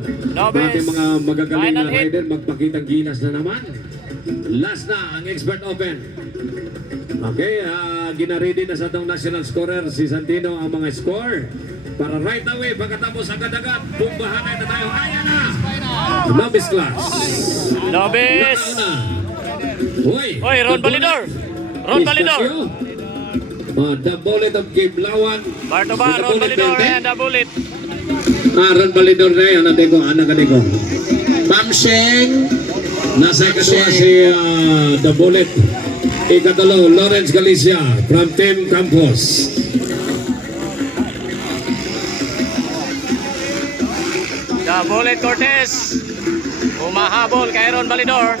Ating mga magagaling na rider magpakitang gilas na naman. Last na ang Expert Open. Okay, gina-ready na sa itong national scorer si Santino ang mga score. Para right away, pagkatapos agad-agad, bumbahanay na tayo. Ayan na! Novice class. Novice! Hoy, Ron Balidor! Ron Balidor! The bullet of Giblawan. Bartobar, Ron Balidor, and the bullet. Ron Balidor na yun. Anak ko. Pamsheng. Nasa ikadua si The Bullet. Ikatalo, Lawrence Galicia from Team Campos. The Bullet Cortez. Umahabol kay Ron Balidor.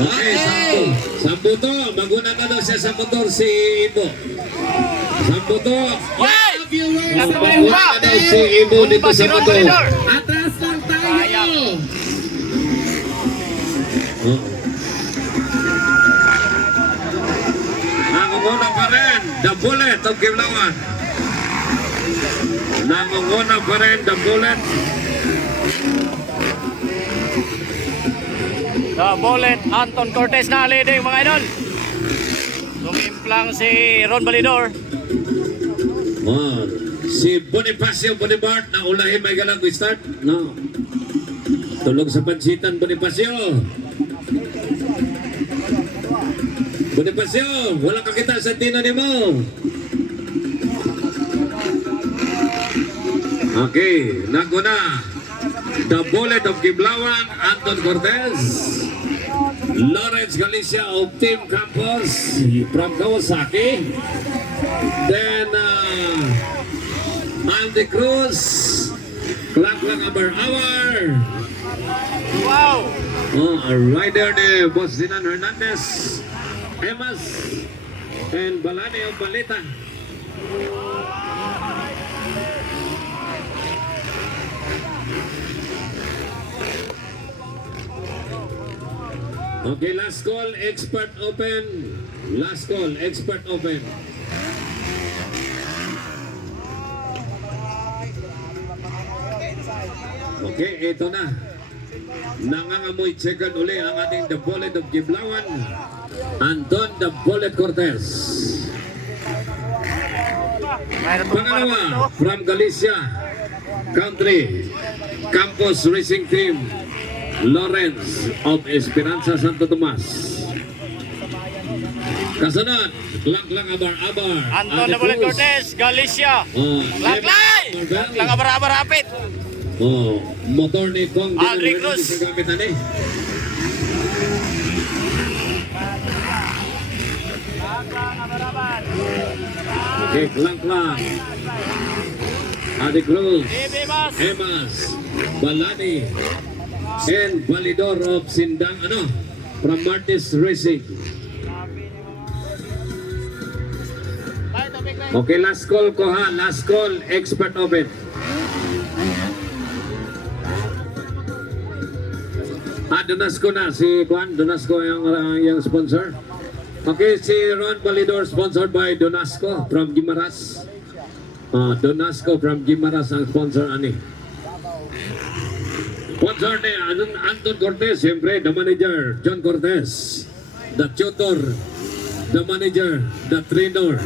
Okay, sampo to. Maguna na daw siya sa motor si Ibo. Sampo to. Why? Maguna na daw si Ibo dito sa motor. Atras lang tayo! Nangunguna pa rin The Bullet of Giblawan. Nangunguna pa rin The Bullet. The Bullet, Anton Cortez na leading mga idol. Sumimplang si Ron Balidor. Si Bonifacio Bonibart na ulahin may galang start. No. Tulog sa pansitan Bonifacio. Bonifacio, wala kakita sa tino ni mo. Okay, naguna. The Bullet of Giblawan, Anton Cortez. Lawrence Galicia of Team Campos from Kawasaki. Then Andy Cruz, Clock Hour. Wow! Rider ni Boss Dinan Hernandez, Emas, and Balani of Balita. Okay, last call, Expert Open. Last call, Expert Open. Okay, ito na. Nangangamoy second uli ang ating The Bullet of Giblawan, Anton The Bullet Cortez. Pangalawa, from Galicia Country, Campos Racing Team, Lawrence of Esperanza Santo Tomas. Kasunod, Lang Abar. Anton The Bullet Cortez, Galicia. Lang Abar Rapid. Motor ni Kong Aldrin Cruz. Sa gamitan eh. Okay, Lang. Adi Cruz. Emas. Balani. And Balidor of Sindang, from Martis Racing. Okay, last call ko ha. Last call, Expert Open. Donasco na. Si Juan, Donasco yung sponsor. Okay, si Ron Balidor sponsored by Donasco from Gimaras. Donasco from Gimaras ang sponsor ani. Sponsor ni Anton Cortez, siyempre, the manager, John Cortez. The tutor, the manager, the trainer.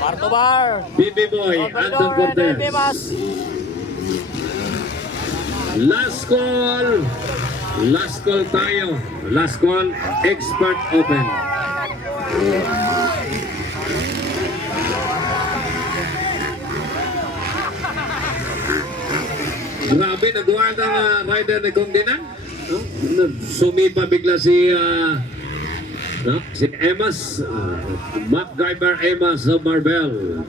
Bartobar. BB Boy, Anton Cortez. Last call. Last call tayo. Last call, Expert Open. Grabe, nagawa ng rider ni Kong Dinan. Sumipa bigla si Emas. MacGyver Emas of Marvel.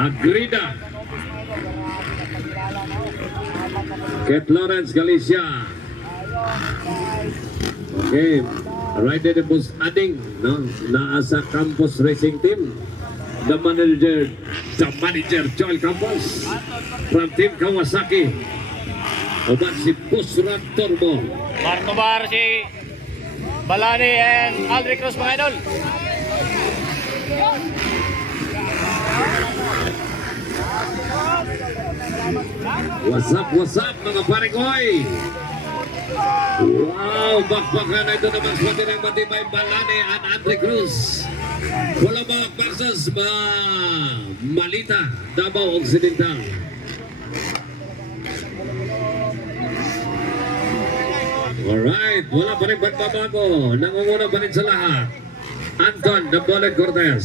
Agrida. Ket Lawrence Galicia. Okay. Rider ni Bus Ading, naa sa Campos Racing Team. The manager Joel Campos from Team Kawasaki. Uban si Pusrat Turbo. Bartobar si Balani and Aldrin Cruz mga idol. What's up mga parekoy? Wow, bakbakan na ito naman sa ng matibay Balani at Andre Cruz. Kulabak versus Malita, Davao Occidental. Alright, wala pa rin pagbabago. Nangunguna pa rin sa lahat. Anton Dambolet Cortez.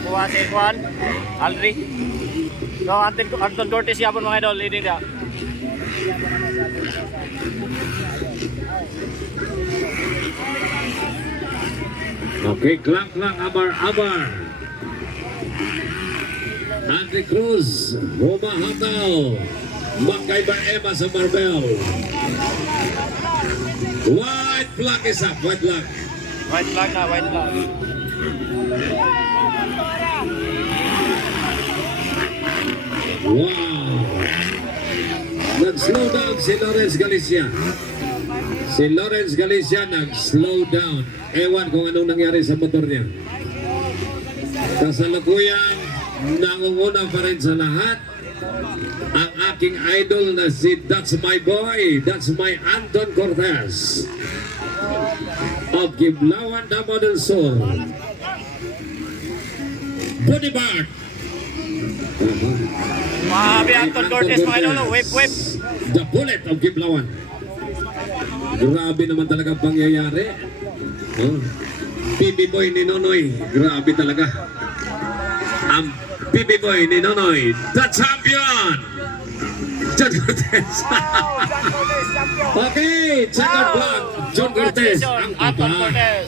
Kuha si Juan, Aldri. So, Anton Cortez yapon mga idol, leading dia. Okay, clock lang, Amar. Andre Cruz, humahataw. Magkaiba Emma sa Marvel. White flag is up, white flag. White flag na, white flag. Wow! Nag-slow down si Lawrence Galicia. Si Lawrence Galicia nag-slow down. Ewan kung anong nangyari sa motor niya. Kasalukuyan, nangunguna pa rin sa lahat ang aking idol na si That's My Boy, That's My Anton Cortez of Kiblawan, Davao del Sur. Bodyguard. Mahabi Anton Cortez mga idol, whip. The Bullet of Kiblawan. Grabe naman talaga ang pangyayari. PB Boy ni Nonoy. Grabe talaga. Ang PB Boy ni Nonoy. The champion! John Cortez. Okay, second block. John Cortez. Ang Anton kapal. Cortez.